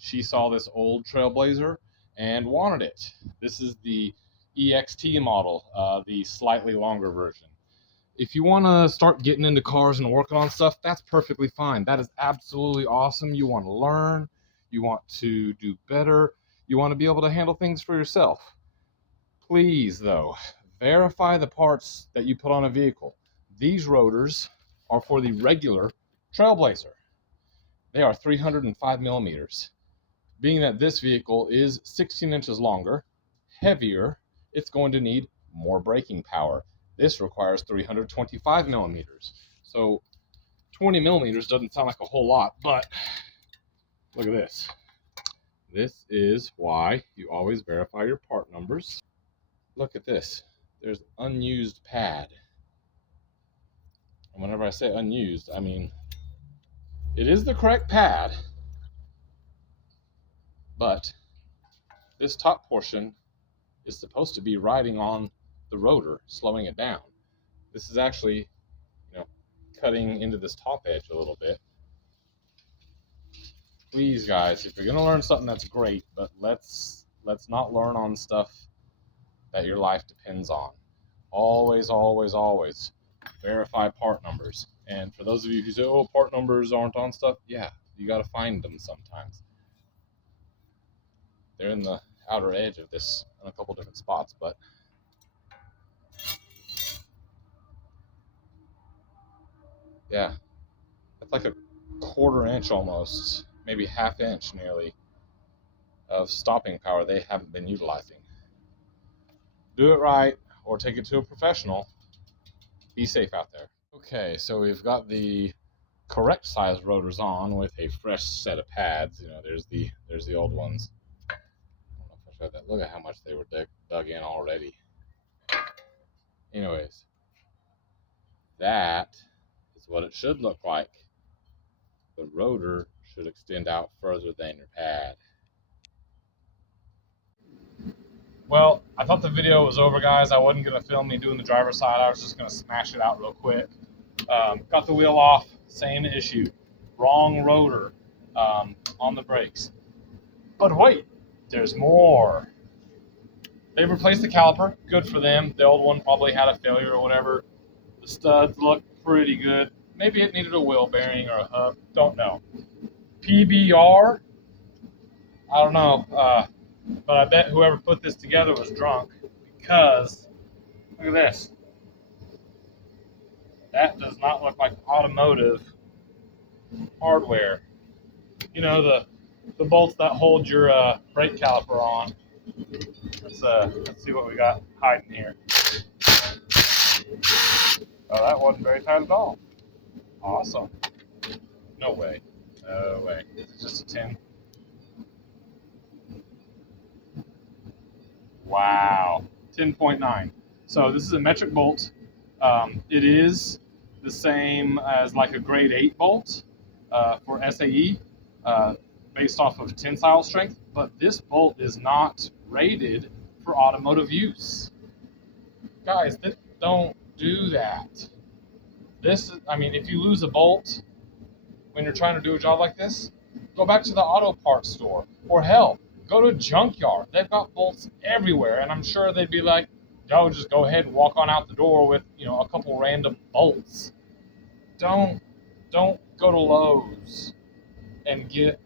She saw this old Trailblazer and wanted it. This is the EXT model, the slightly longer version. If you want to start getting into cars and working on stuff, that's perfectly fine. That is absolutely awesome. You want to learn, you want to do better, you want to be able to handle things for yourself. Please, though, verify the parts that you put on a vehicle. These rotors are for the regular Trailblazer. They are 305 millimeters. Being that this vehicle is 16 inches longer, heavier, it's going to need more braking power. This requires 325 millimeters. So 20 millimeters doesn't sound like a whole lot, but look at this. This is why you always verify your part numbers. Look at this. There's unused pad. And whenever I say unused, I mean it is the correct pad, but this top portion is supposed to be riding on the rotor, slowing it down. This is actually, cutting into this top edge a little bit. Please, guys, if you're gonna learn something, that's great, but let's not learn on stuff that your life depends on. Always, always, always verify part numbers. And for those of you who say, oh, part numbers aren't on stuff, yeah, you got to find them sometimes. They're in the outer edge of this in a couple different spots, but yeah, that's like a quarter inch almost, maybe half inch nearly, of stopping power they haven't been utilizing. Do it right, or take it to a professional. Be safe out there. Okay, so we've got the correct size rotors on with a fresh set of pads. There's the old ones. I don't know if I showed that. Look at how much they were dug in already. Anyways, that is what it should look like. The rotor should extend out further than your pad. Well, I thought the video was over, guys. I wasn't going to film me doing the driver's side. I was just going to smash it out real quick. Got the wheel off, same issue. Wrong rotor on the brakes. But wait, there's more. They replaced the caliper. Good for them. The old one probably had a failure or whatever. The studs look pretty good. Maybe it needed a wheel bearing or a hub. Don't know. PBR? I don't know. But I bet whoever put this together was drunk, because look at this. That does not look like automotive hardware. The bolts that hold your brake caliper on. Let's see what we got hiding here. Oh, that wasn't very tight at all. Awesome. No way. No way. Is it just a 10? Wow. 10.9. So this is a metric bolt. It is the same as like a grade 8 bolt for SAE based off of tensile strength, but this bolt is not rated for automotive use. Guys, don't do that. If you lose a bolt when you're trying to do a job like this, go back to the auto parts store, or hell, go to a junkyard. They've got bolts everywhere, and I'm sure they'd be like, yo, just go ahead and walk on out the door with, a couple random bolts. Don't go to Lowe's and get,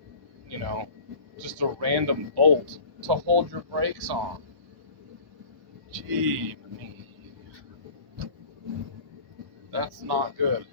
just a random bolt to hold your brakes on. Gee, me. That's not good.